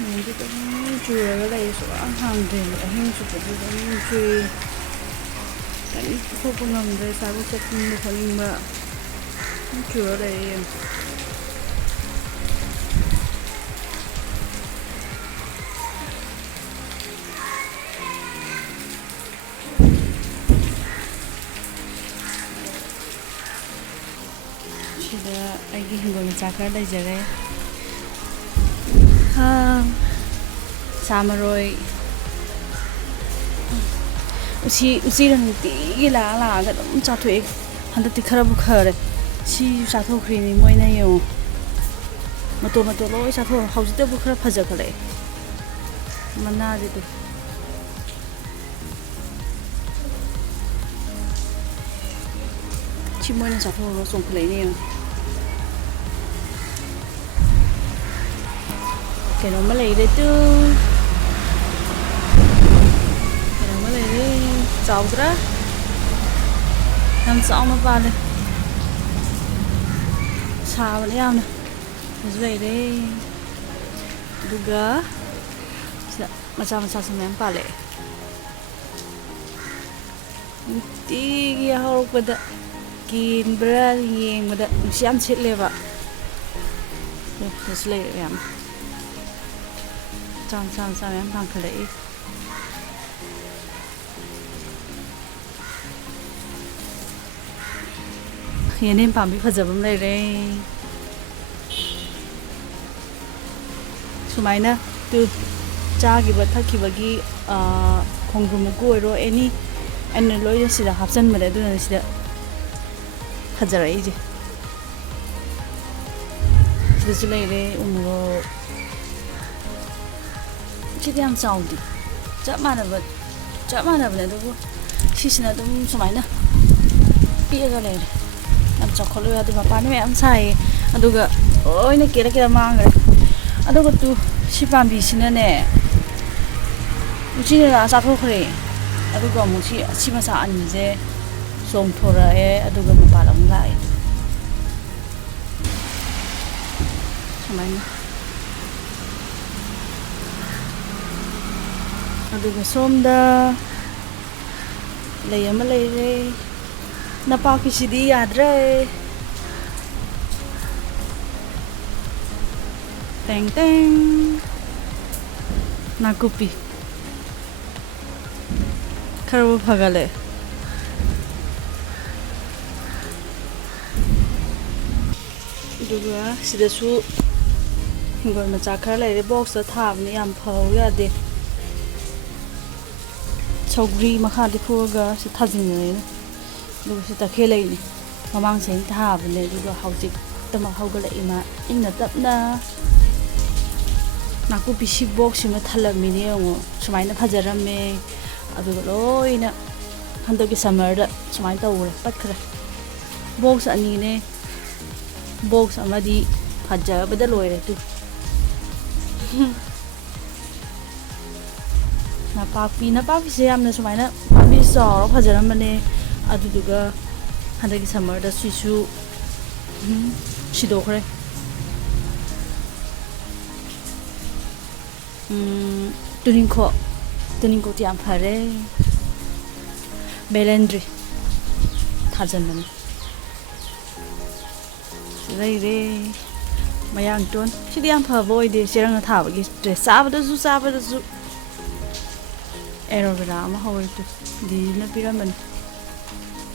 ꯅꯣꯡꯁꯦ ꯑꯗꯨꯝ ꯆꯨꯔꯒ ꯂꯩ ꯁꯨꯡꯍꯥꯡ ꯍꯥꯡꯗ꯭ꯔꯦ ꯑꯍꯤꯡ ꯆꯨꯞꯄꯁꯨ ꯑꯗꯨꯝ ꯆꯨꯏ ꯀꯔꯤꯝꯇ ꯊꯣꯛꯄ ꯉꯝꯗ꯭ꯔꯦ ꯁꯥꯏꯕꯣꯛ ꯆꯠꯅꯤꯡꯕ ꯈꯣꯠꯅꯤꯡꯕ ꯑꯗꯨꯝ ꯆꯨꯔ ꯂꯩꯔꯦ ꯌꯦꯡꯉꯣ ꯁꯤꯗ ꯑꯩꯒꯤ ꯍꯤꯡꯒꯣꯜ ꯃꯆꯥ ꯈꯔ ꯂꯩꯖꯔꯦ ꯁꯥ ꯃꯔꯣꯏ ꯎꯆꯤꯅ ꯅꯨꯡꯇꯤꯒꯤ ꯂꯥꯛꯑꯒ ꯑꯗꯨꯝ ꯆꯥꯊꯣꯛꯑꯦ ꯍꯟꯗꯛꯇꯤ ꯈꯔꯕꯨ ꯈꯔꯦ ꯁꯤꯁꯨ ꯆꯥꯊꯣꯛꯈ꯭ꯔꯤꯅꯤ ꯃꯣꯏꯅ ꯌꯦꯡꯉꯣ ꯃꯇꯣꯟ ꯂꯣꯏ ꯆꯥꯊꯣꯛ ꯍꯧꯖꯤꯛꯇꯕꯨ ꯈꯔ ꯐꯖꯈꯠꯂꯛꯑꯦ ꯃꯅꯥꯁꯤꯗ ꯁꯤ ꯃꯣꯏꯅ ꯆꯥꯊꯣꯛꯑꯒ ꯆꯣꯡꯈꯠꯂꯛꯏꯅꯦ ꯌꯦꯡꯉꯣ ꯀꯩꯅꯣꯝꯃ ꯂꯩꯔꯦ ꯀꯩꯅꯣꯝꯃ ꯂꯩꯔꯦ ꯆꯥꯎꯗ꯭ꯔꯥ ꯌꯥꯝ ꯆꯥꯎꯅ ꯄꯥꯜꯂꯦ ꯁꯥꯕꯅ ꯌꯥꯝꯅ ꯁꯤꯁꯨ ꯂꯩꯔꯦ ꯑꯗꯨꯒ ꯁꯤꯗ ꯃꯆꯥꯁꯨ ꯃꯌꯥꯝ ꯄꯥꯜꯂꯛꯑꯦ ꯅꯨꯡꯇꯤꯒꯤ ꯍꯧꯔꯛꯄꯗ ꯀꯦꯟꯕ꯭ꯔꯥ ꯌꯦꯡꯕꯗ ꯅꯨꯡꯁꯤꯠ ꯌꯥꯝ ꯁꯤꯠꯂꯦꯕ ꯁꯤꯗꯁꯨ ꯂꯩꯔꯦ ꯃꯌꯥꯝ ꯃꯆꯥ ꯃꯌꯥꯝ ꯄꯥꯟꯈꯠꯂꯛꯏ ꯌꯦꯅꯦꯝ ꯄꯥꯝꯕꯤ ꯐꯖꯕ ꯑꯃ ꯂꯩꯔꯦ ꯁꯨꯃꯥꯏꯅ ꯆꯥꯈꯤꯕ ꯊꯛꯈꯤꯕꯒꯤ ꯈꯣꯡꯗ꯭ꯔꯨꯝ ꯃꯀꯨ ꯑꯣꯏꯔꯣ ꯑꯦꯅꯤ ꯑꯩꯅ ꯂꯣꯏꯅ ꯁꯤꯗ ꯍꯥꯞꯆꯟꯕꯅꯦ ꯑꯗꯨꯅ ꯁꯤꯗ ꯐꯖꯔꯛꯏꯁꯦ ꯁꯤꯗꯁꯨ ꯂꯩꯔꯦ ꯎꯃꯣꯔꯣꯛ ꯁꯤꯗꯤ ꯌꯥꯝ ꯆꯥꯎꯗꯦ ꯆꯞ ꯃꯥꯟꯅꯕꯅꯦ ꯑꯗꯨꯕꯨ ꯁꯤꯁꯤꯅ ꯑꯗꯨꯝ ꯁꯨꯃꯥꯏꯅ ꯄꯤꯛꯑꯒ ꯂꯩꯔꯦ ꯌꯥꯝ ꯆꯥꯎꯈꯠꯂꯨ ꯌꯥꯗꯦ ꯃꯄꯥꯟꯗꯤ ꯃꯌꯥꯝ ꯁꯥꯏꯌꯦ ꯑꯗꯨꯒ ꯂꯣꯏꯅ ꯀꯦꯔ ꯃꯥꯡꯈ꯭ꯔꯦ ꯑꯗꯨꯒ ꯁꯤ ꯄꯥꯝꯕꯤꯁꯤꯅꯅꯦ ꯎꯆꯤꯅ ꯂꯥꯛꯑ ꯆꯥꯊꯣꯛꯈ꯭ꯔꯦ ꯑꯗꯨꯒ ꯑꯃꯨꯛ ꯁꯤ ꯃꯆꯥ ꯑꯅꯤꯁꯦ ꯆꯣꯡꯊꯣꯔꯛꯑꯦ ꯑꯗꯨꯒ ꯃꯄꯥꯟ ꯑꯃꯨꯛ ꯂꯥꯛꯑꯦ ꯁꯨꯃꯥꯏꯅ ꯑꯗꯨꯒ ꯁꯣꯝꯗ ꯂꯩ ꯑꯃ ꯂꯩꯔꯦ ꯅꯄꯥꯛꯄꯤꯁꯤꯗꯤ ꯌꯥꯗ꯭ꯔꯦ ꯇꯦꯡ ꯅꯥꯀꯨꯞꯄꯤ ꯈꯔꯕꯨ ꯐꯒꯠꯂꯦ ꯑꯗꯨꯒ ꯁꯤꯗꯁꯨ ꯍꯤꯡꯒꯣꯜ ꯃꯆꯥ ꯈꯔ ꯂꯩꯔꯦ ꯕꯣꯛꯁꯇ ꯊꯥꯕꯅꯤ ꯌꯥꯝ ꯐꯧ ꯌꯥꯗꯦ ꯁꯧꯒ꯭ꯔꯤ ꯃꯈꯥꯗ ꯐꯨꯑꯒ ꯁꯤ ꯊꯥꯖꯤꯟꯕꯅꯦ ꯑꯗꯨꯒ ꯁꯤ ꯇꯈꯦꯜ ꯂꯩꯅꯤ ꯃꯃꯥꯡ ꯆꯍꯤ ꯊꯥꯕꯅꯦ ꯑꯗꯨꯒ ꯍꯧꯖꯤꯛꯇꯃꯛ ꯍꯧꯒꯠꯂꯛꯏ ꯃꯥ ꯏꯪꯅ ꯇꯞꯅ ꯅꯥꯀꯨꯞꯄꯤ ꯁꯤ ꯕꯣꯛꯁꯤꯃ ꯊꯜꯂꯝꯃꯤꯅꯦ ꯌꯦꯡꯉꯣ ꯁꯨꯃꯥꯏꯅ ꯐꯖꯔꯝꯃꯦ ꯑꯗꯨꯒ ꯂꯣꯏꯅ ꯍꯟꯗꯛꯀꯤ ꯁꯝꯃꯔꯗ ꯁꯨꯃꯥꯏꯅ ꯇꯧꯈ꯭ꯔꯦ ꯄꯠꯈ꯭ꯔꯦ ꯕꯣꯛꯁ ꯑꯅꯤꯅꯦ ꯕꯣꯛꯁ ꯑꯃꯗꯤ ꯐꯖꯕꯗ ꯂꯣꯏꯔꯦ ꯅꯄꯥꯛꯄꯤꯁꯦ ꯌꯥꯝꯅ ꯁꯨꯃꯥꯏꯅ ꯄꯥꯝꯕꯤ ꯆꯥꯎꯔ ꯐꯖꯔꯝꯕꯅꯦ ꯑꯗꯨꯗꯨꯒ ꯍꯟꯗꯛꯀꯤ ꯁꯝꯃꯔꯗ ꯁꯤꯁꯨ ꯁꯤꯗꯣꯛꯈ꯭ꯔꯦ ꯇꯨꯅꯤꯡꯈꯣꯛꯇꯤ ꯌꯥꯝ ꯐꯔꯦ ꯕꯦꯂꯦꯟꯗ꯭ꯔꯤ ꯊꯥꯖꯟꯕꯅꯤ ꯂꯩꯔꯦ ꯃꯌꯥꯡꯇꯣꯟ ꯁꯤꯗꯤ ꯌꯥꯝ ꯐꯕ ꯑꯣꯏꯗꯦ ꯆꯦꯔꯪꯅ ꯊꯥꯕꯒꯤ ꯆꯥꯕꯗꯁꯨ ꯑꯦꯔꯣꯕꯦꯔꯥ ꯑꯃ ꯍꯧꯔꯦ ꯗꯤꯗꯤꯅ ꯄꯤꯔꯝꯕꯅꯤ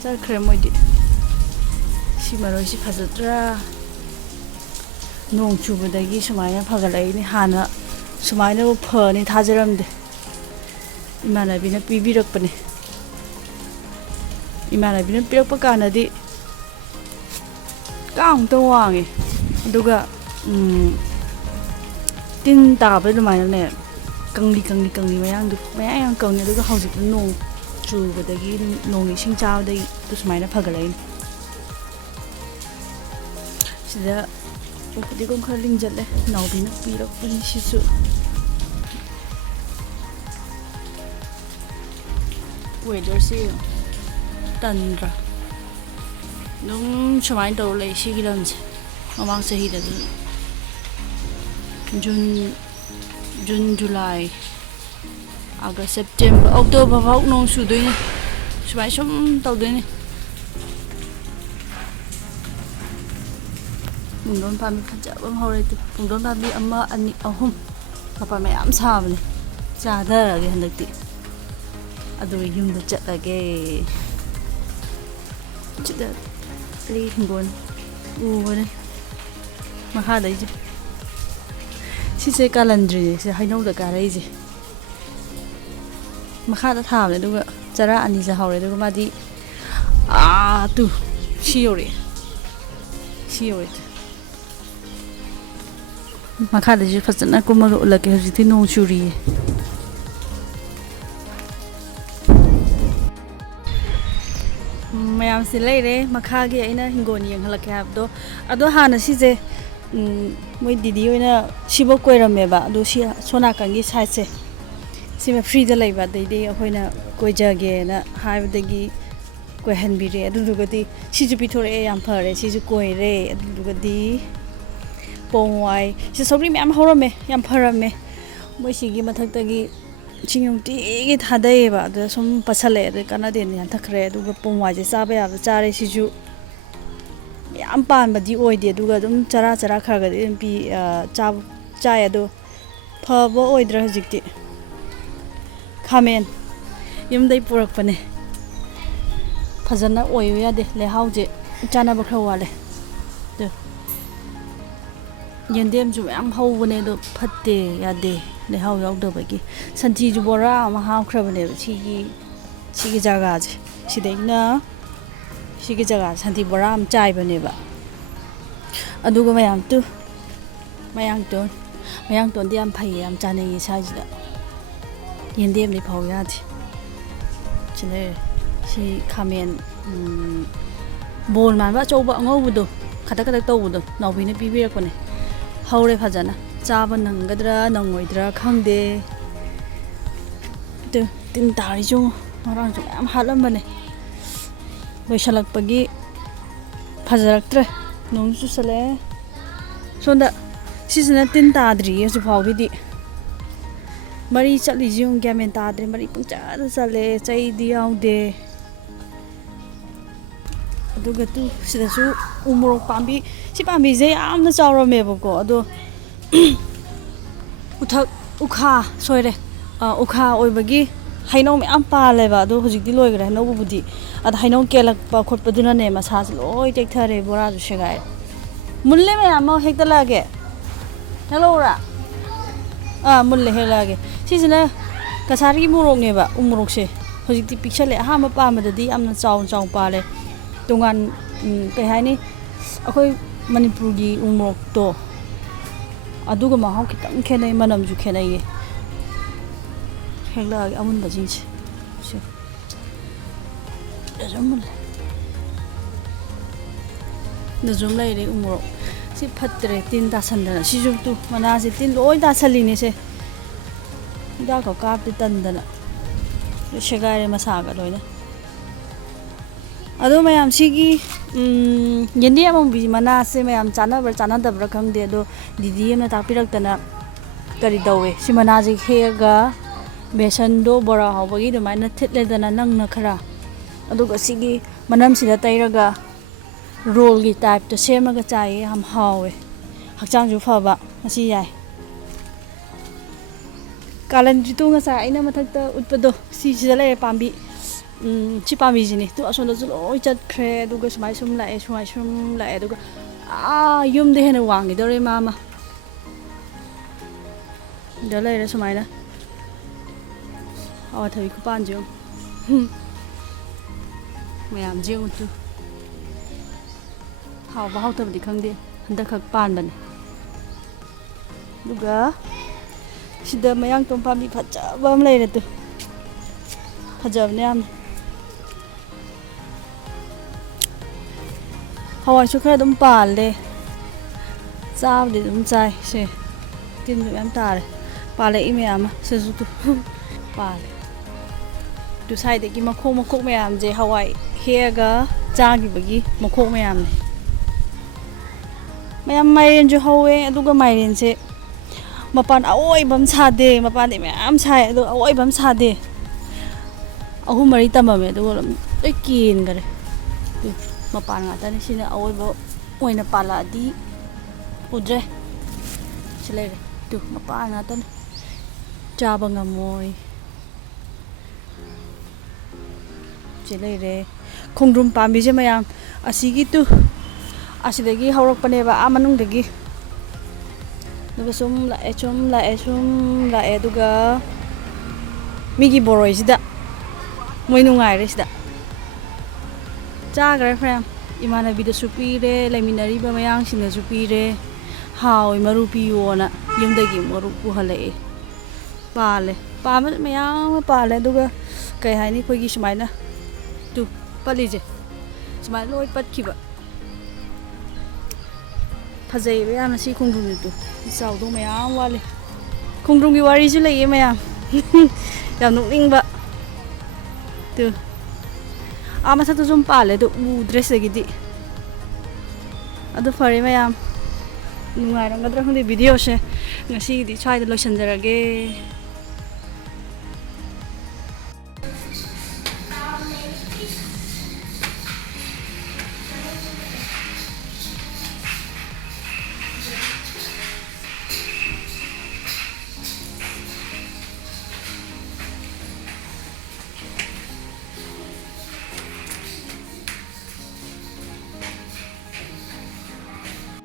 ꯆꯠꯈ꯭ꯔꯦ ꯃꯣꯏꯗꯤ ꯁꯤ ꯃꯔꯣꯏꯁꯤ ꯐꯖꯗ꯭ꯔꯥ ꯅꯣꯡ ꯆꯨꯕꯗꯒꯤ ꯁꯨꯃꯥꯏꯅ ꯐꯒꯠꯂꯛꯏꯅꯤ ꯍꯥꯟꯅ ꯁꯨꯃꯥꯏꯅꯕꯨ ꯐꯅꯤ ꯊꯥꯖꯔꯝꯗꯦ ꯏꯃꯥꯟꯅꯕꯤꯅ ꯄꯤꯕꯤꯔꯛꯄꯅꯦ ꯏꯃꯥꯟꯅꯕꯤꯅ ꯄꯤꯔꯛꯄ ꯀꯥꯟꯗꯗꯤ ꯀꯥꯡꯃꯨꯛꯇ ꯋꯥꯡꯉꯦ ꯑꯗꯨꯒ ꯇꯤꯟ ꯇꯥꯕ ꯑꯗꯨꯃꯥꯏꯅꯅꯦ ꯀꯪꯂꯤ ꯃꯌꯥꯝ ꯌꯥꯝ ꯀꯪꯉꯤ ꯑꯗꯨꯒ ꯍꯧꯖꯤꯛꯇꯤ ꯅꯣꯡ ꯆꯨꯕꯗꯒꯤ ꯅꯣꯡ ꯏꯁꯤꯡ ꯆꯥꯕꯗꯒꯤ ꯁꯨꯃꯥꯏꯅ ꯐꯒꯠꯂꯛꯏꯅꯤ ꯁꯤꯗ ꯐꯗꯤꯒꯣꯝ ꯈꯔ ꯂꯤꯡꯖꯜꯂꯦ ꯅꯥꯎꯕꯤꯅ ꯄꯤꯔꯛꯄꯅꯤ ꯁꯤꯁꯨ ꯋꯦꯗꯔꯁꯤ ꯇꯟꯗ꯭ꯔꯥ ꯑꯗꯨꯝ ꯁꯨꯃꯥꯏꯅ ꯇꯧꯔ ꯂꯩ ꯁꯤꯒꯤ ꯂꯝꯁꯦ ꯃꯃꯥꯡ ꯆꯍꯤꯗꯁꯨ June, July, August, September, October fao nong chudoini sumai sum tawdoini pungdon pami phajaba am hore tu pungdon pami amma ani ahum papa mayam sabane chadarage handakti adu yumda chatlage chida ri hingon ubane mahada ije sise calendar se hainau da karai je makha da thamne duga chara ani ja hawre duga madi tu shiore makha da ji phasana kumaga ulake hajiti nong churi mayam silai makha ge aina hingoni yang halake habdo ado hana sije moi didi oina sibo koirame ba ado si sona kangi side se sima free da laiba dei ahoina koijage na haibdagi koihanbire adudugadi siju pithore yam phare siju koire adudugadi pongwai si sobri me am horame yam pharame moi sigi mathaktagi chingum ti gi thadai ba ado sum pasale ade kanade ni thakre aduga pongwai je chaba ya chare siju yam pan badi oide aduga dum chara khaga pi chai ado phaba oidra hajikti khamen yumdai purakpane phajana oyu yade le hauje chana bakha wale de yendem ju yam hawbane do phatte yade le haw yawdabagi santi ju bora ma haw khrabane sigi jaga je sidaina sigi jaga santi bora am chai bane ba aduga mayam tu mayang ton diam phai am chanai sajida yendem ni phaw yade chile si khamen bol man ba choba ngawbudo khata tawbudo nawbine pibirakone haure phajana chaba nangadra nangoidra khangde de tin tari jo marang jo am halam loisalak pagi phajaraktre nong su sale sonda sisna tin tadri su phawbidi mari chali jung gamen tadri mari pungcha sale chai diaude aduga tu sidasu umurok pambi si pambi je amna chawrame bako ado uthak ukha soire ukha oibagi hainau me am pale ba ado hojikti loigre hainau budi ad hainau kelak pa khotpaduna ne masaj loi tekthare bora ju segai mulle me am hekta lage hello ra mulle helage sisina kasari murok ne ba umurok se hojikti pixale ha ma pa madadi amna chaw pale tongan kai haini akoi manipur gi umrok to aduga ma haw kitang khenai manam ju khenai ye hegla amun bajing se nazum lai re umrok si phatre tin da sandana si ju tu mana si tin loi da saline se da ko kap ti tandana shegare masaga loina ado mayam sigi yendi among bi mana se mayam chana dabra khangde ado didi amna tapirak tana kari dawe si mana ji khega besan do bora hawagi do maina thitle dana nangna khara aduga sigi manam sida tairaga roll gi type to semaga chai ham hawe hakchang ju phaba asi yai kalan ji tu nga sa aina mathakta utpado si sida le pambi chipami jini tu asonda loi chat khre duga smai sum la duga yum de hena wangi dore mama dole re smai na awa thabi ku pan jo mayam jeu tu haw ba haw tabdi khangde handa khak pan ban duga sida mayang tom pami phacha bam lai re tu phajab ne am hawai chu khara dum pal le chaw de dum chai se tin du am tar pale i me am se ju tu pal tu sai de ki makhok me am je hawai hega cha gi bagi makhok me am mayam mairen ju hawe aduga mairen se Mapan awoibam sade mapan de mꯌꯥꯝ sai ado awoibam sade ahum mari tamame ado loi kin gare tu mapan ngata ni sina awoiba oina pala di udre chile tu mapan ngata ni chaba ngamoi chile re khongdrum pambi je mayam asigi tu asidagi haurakpane ba amanung dagi duga sum la e duga migi boroi sida moi nungai re sida chagre frem imana bida supire leminari ba mayang singa supire hawi maru piyona yumdagi maru pu halai pale pama mayang pale duga kai haini khoigi sumaina tu palije sumai loi pat khiba fazai ba yana si khongdrum tu sao do mayam wale khongdrum gi wari ju lei mayam yam nokning ba tu ama sa tu zum pale do u dress gi di adu fare mayam nungai rang gadra khonde video se ngasi di chai da loisan jarage